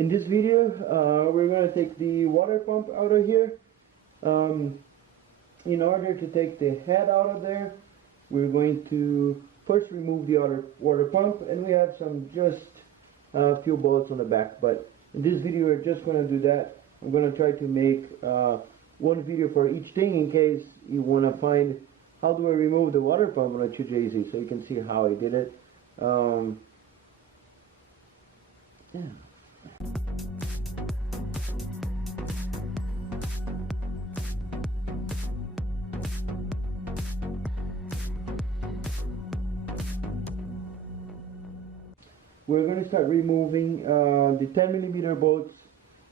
In this video, we're going to take the water pump out of here. In order to take the head out of there, we're going to first remove the other water pump, and we have some just a few bolts on the back. But in this video, we're just going to do that. I'm going to try to make one video for each thing in case you want to find how do I remove the water pump on a 2JZ, so you can see how I did it. Yeah. We're going to start removing the 10mm bolts.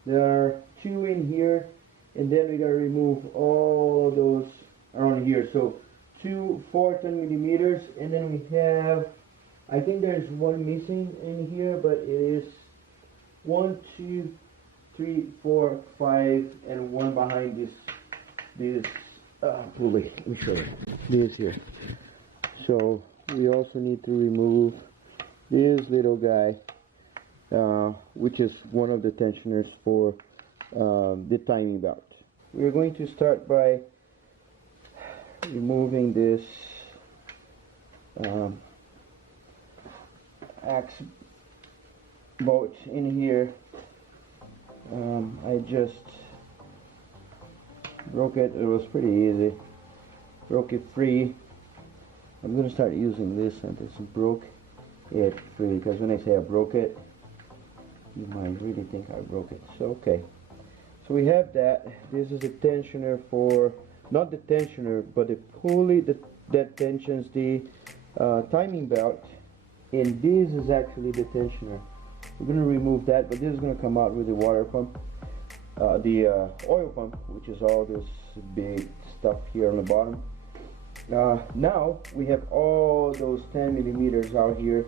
There are 2 in here, and then we're going to remove all of those around here. So 2 4 10mm, and then we have, I think there's one missing in here, but it is 1 2 3 4 5 and one behind this pulley. Let me show you this here. So we also need to remove this little guy, which is one of the tensioners for the timing belt. We're going to start by removing this axe bolt in here. I just broke it. It was pretty easy. Broke it free. I'm going to start using this and this broke it free, because when I say I broke it, you might really think I broke it. So okay, so we have that. This is a tensioner for, not the tensioner, but the pulley that tensions the timing belt, and this is actually the tensioner. We're going to remove that, but this is going to come out with the water pump, the oil pump, which is all this big stuff here on the bottom. Now we have all those 10mm out here.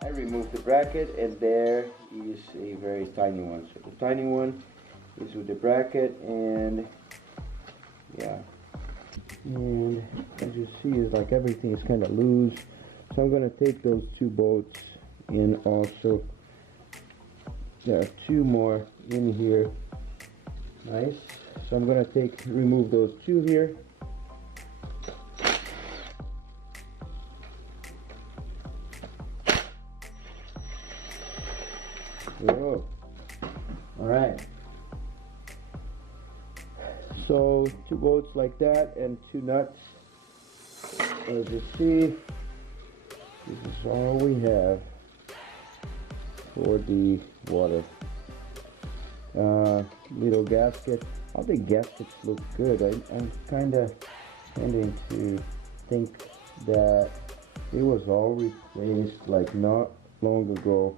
I removed the bracket, and there is a very tiny one. So the tiny one is with the bracket, and yeah, and as you see, it's like everything is kind of loose. So I'm going to take those 2 bolts, and also there are 2 more in here. Nice. So I'm going to remove those 2 here. Whoa. All right. So 2 bolts like that, and 2 nuts. As you see, this is all we have for the water. Little gasket. All the gaskets look good. I'm kind of tending to think that it was all replaced like not long ago.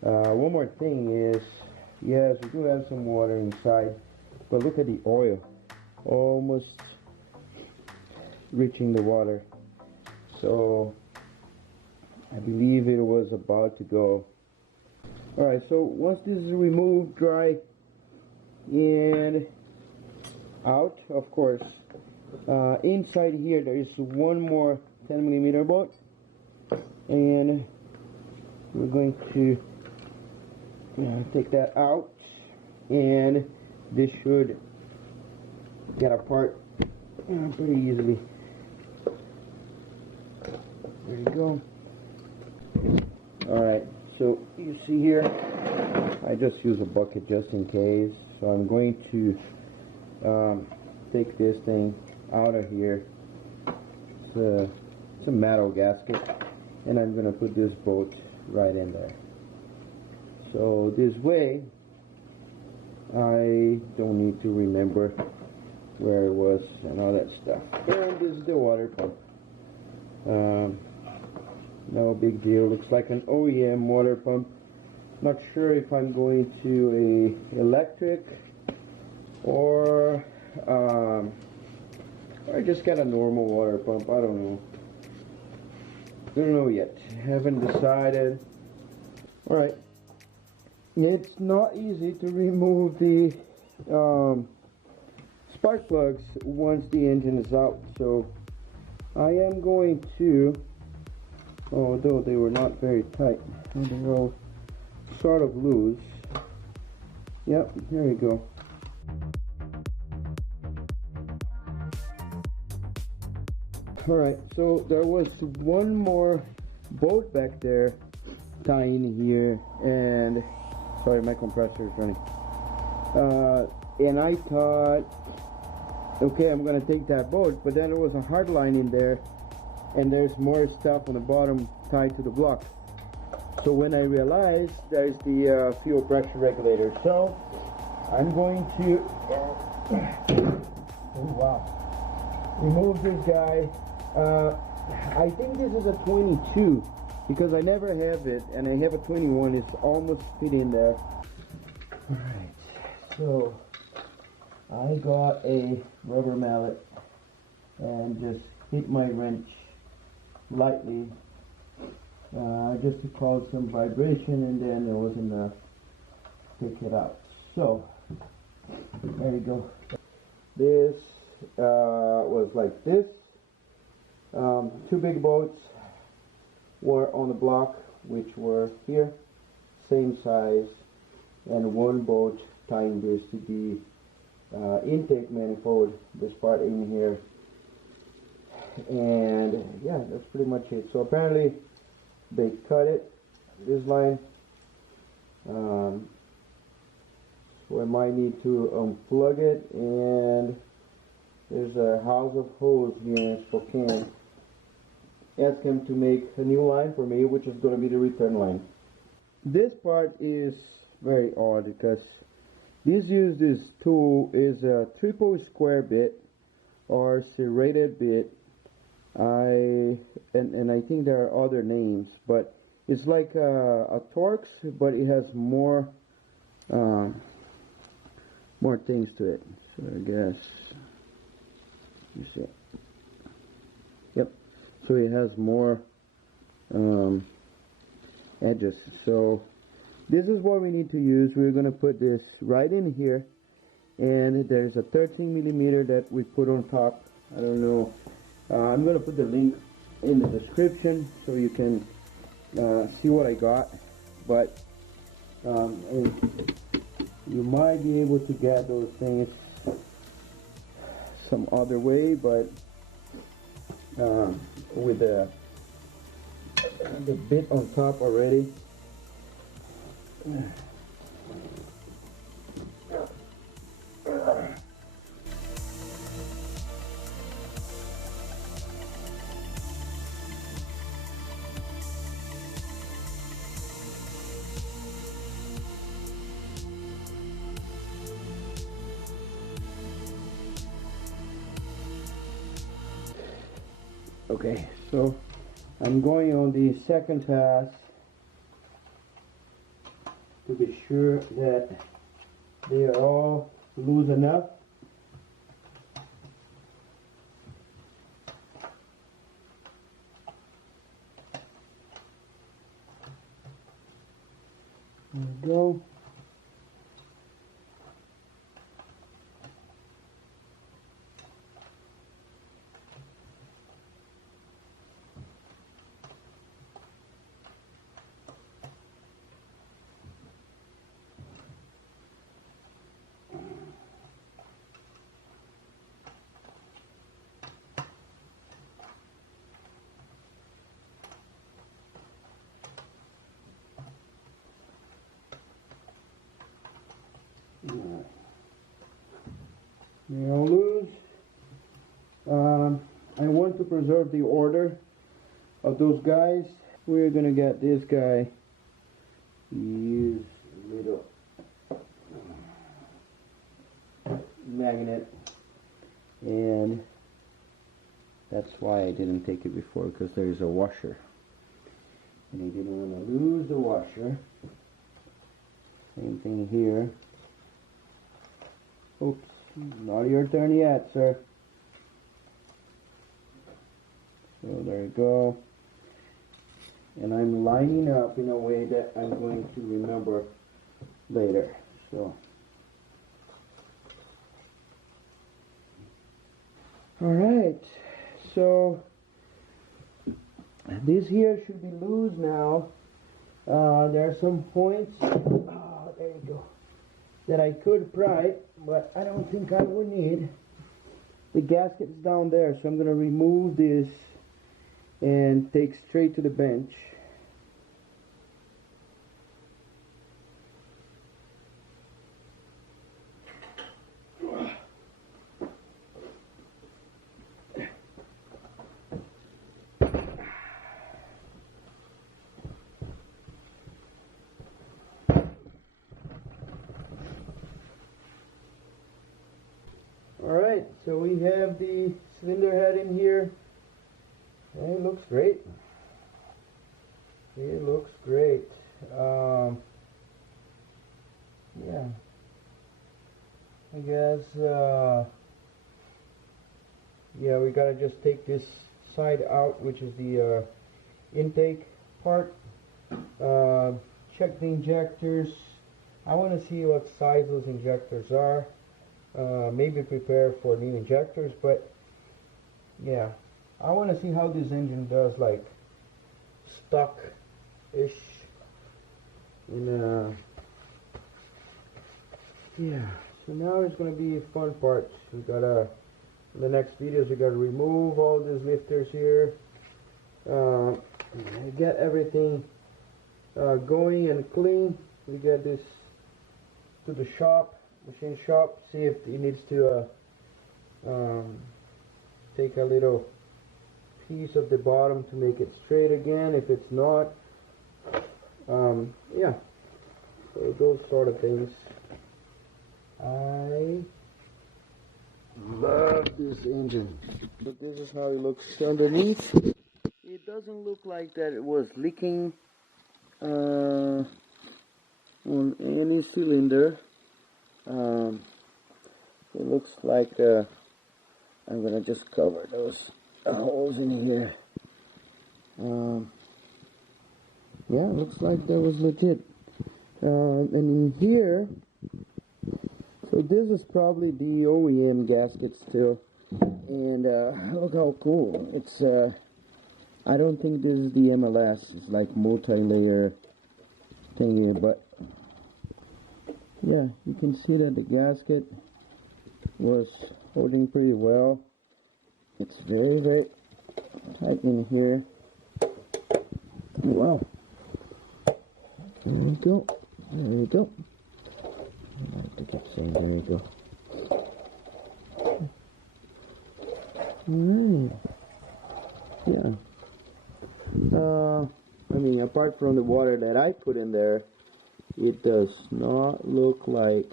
One more thing is, yes, we do have some water inside, but look at the oil, almost reaching the water. So I believe it was about to go. Alright, so once this is removed, dry, and out, of course, inside here there is one more 10mm bolt, and we're going to take that out, and this should get apart pretty easily. There you go. Alright, so you see here, I just use a bucket just in case. So I'm going to take this thing out of here. It's a metal gasket, and I'm going to put this bolt right in there. So this way I don't need to remember where it was and all that stuff. And this is the water pump. No big deal. Looks like an OEM water pump. Not sure if I'm going to a electric or I just got a normal water pump. I don't know. don't know yet. Haven't decided. Alright. It's not easy to remove the spark plugs once the engine is out. So I am going to, although they were not very tight, they're all sort of loose. Yep, here we go. Alright, so there was one more bolt back there tying here, and sorry, my compressor is running. And I thought, okay, I'm gonna take that bolt, but then there was a hard line in there, and there's more stuff on the bottom tied to the block. So when I realized there's the fuel pressure regulator, so I'm going to oh wow, remove this guy. I think this is a 22 because I never have it, and I have a 21. It's almost fit in there. Alright, so I got a rubber mallet and just hit my wrench lightly just to cause some vibration, and then it was enough to take it out. So there you go. This was like this. Two big bolts were on the block, which were here, same size, and one bolt tying this to the intake manifold, this part in here. And yeah, that's pretty much it. So apparently they cut it, this line, so I might need to unplug it, and there's a house of hose here in Spokane. Ask him to make a new line for me, which is going to be the return line. This part is very odd because this tool is a triple square bit or serrated bit. And I think there are other names, but it's like a Torx, but it has more things to it. So I guess you see it. Yep. So it has more edges. So this is what we need to use. We're going to put this right in here, and there's a 13 millimeter that we put on top. I don't know. I'm going to put the link in the description so you can see what I got. But and you might be able to get those things some other way, but with the bit on top already. Okay, so I'm going on the second pass to be sure that they are all loose enough. There we go. They're all loose. I want to preserve the order of those guys. We're gonna get this guy. Use a little magnet, and that's why I didn't take it before, because there is a washer, and I didn't want to lose the washer. Same thing here. Oops, not your turn yet, sir. So there you go. and I'm lining up in a way that I'm going to remember later. So, all right, so this here should be loose now. There are some points, there you go, that I could pry, but I don't think I would need. The gasket's down there, so I'm going to remove this and take straight to the bench. Alright, so we have the cylinder head in here, and it looks great. It looks great. Yeah, I guess, yeah, we gotta just take this side out, which is the intake part. Check the injectors. I want to see what size those injectors are. Maybe prepare for new injectors, but yeah, I want to see how this engine does, like stock-ish. And yeah, so now it's going to be a fun part. We gotta, in the next videos, we gotta remove all these lifters here, get everything going and clean. We get this to the shop, machine shop, see if it needs to take a little piece of the bottom to make it straight again if it's not. Yeah, so those sort of things. I love this engine, but this is how it looks underneath. It doesn't look like that it was leaking on any cylinder. It looks like I'm gonna just cover those holes in here. Yeah, it looks like that was legit. And in here, so this is probably the OEM gasket still, and look how cool. It's I don't think this is the MLS. It's like multi-layer thingy, but yeah, you can see that the gasket was holding pretty well. It's very, very tight in here. Wow. There we go. There we go. I have to keep saying there we go. Alright. Yeah. I mean, apart from the water that I put in there, it does not look like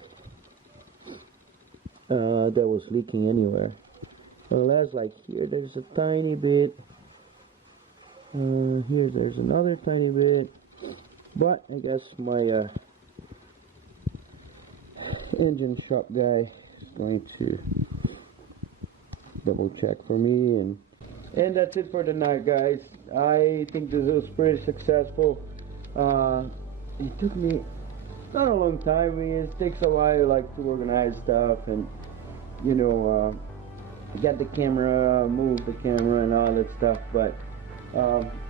that was leaking anywhere. Unless, like here, there's a tiny bit. Here, there's another tiny bit. But I guess my engine shop guy is going to double check for me, and that's it for tonight, guys. I think this was pretty successful. It took me not a long time. I mean, it takes a while, like, to organize stuff and, you know, get the camera, move the camera and all that stuff, but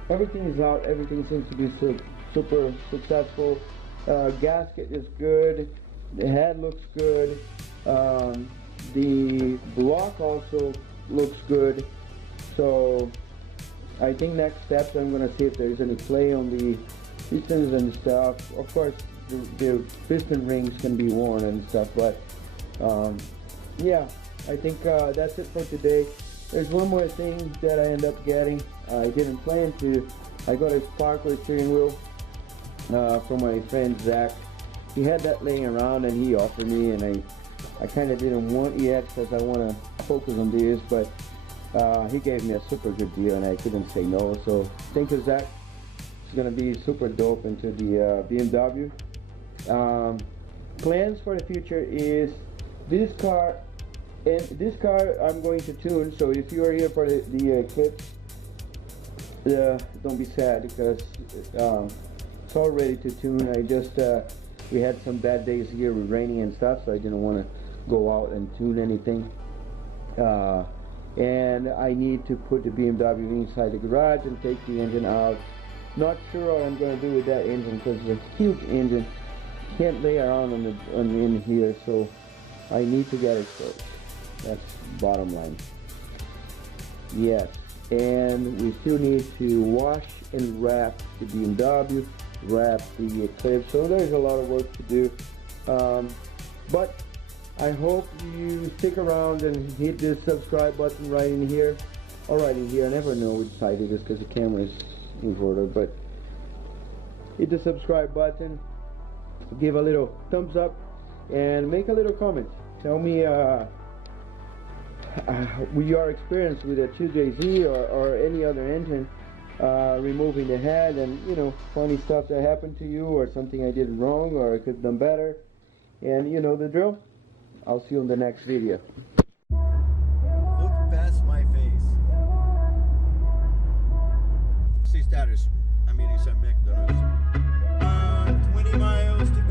everything is out. Everything seems to be super successful. Gasket is good. The head looks good. The block also looks good. So I think next steps, I'm going to see if there's any play on the pistons and stuff. Of course, the piston rings can be worn and stuff, but yeah, I think that's it for today. There's one more thing that I end up getting. I didn't plan to. I got a sparkler steering wheel from my friend Zach. He had that laying around and he offered me, and I kind of didn't want it yet because I want to focus on this, but he gave me a super good deal and I couldn't say no. So thank you, Zach. It's gonna be super dope into the BMW. Plans for the future is this car, and this car I'm going to tune. So if you are here for the eclipse, don't be sad because it's all ready to tune. I just we had some bad days here with raining and stuff, so I didn't want to go out and tune anything. And I need to put the BMW inside the garage and take the engine out. Not sure what I'm going to do with that engine because it's a huge engine. Can't lay around in here, so I need to get it fixed. That's bottom line. Yes, and we still need to wash and wrap the BMW, wrap the Eclipse. So there's a lot of work to do. But I hope you stick around and hit the subscribe button right in here. Or right in here. I never know which side it is because the camera is inverted. But hit the subscribe button. Give a little thumbs up. And make a little comment. Tell me your experience with a 2JZ or any other engine. Removing the head and, you know, funny stuff that happened to you or something I did wrong or I could have done better. And you know the drill. I'll see you in the next video. Look past my face. See status. I'm eating some McDonald's. 20 miles to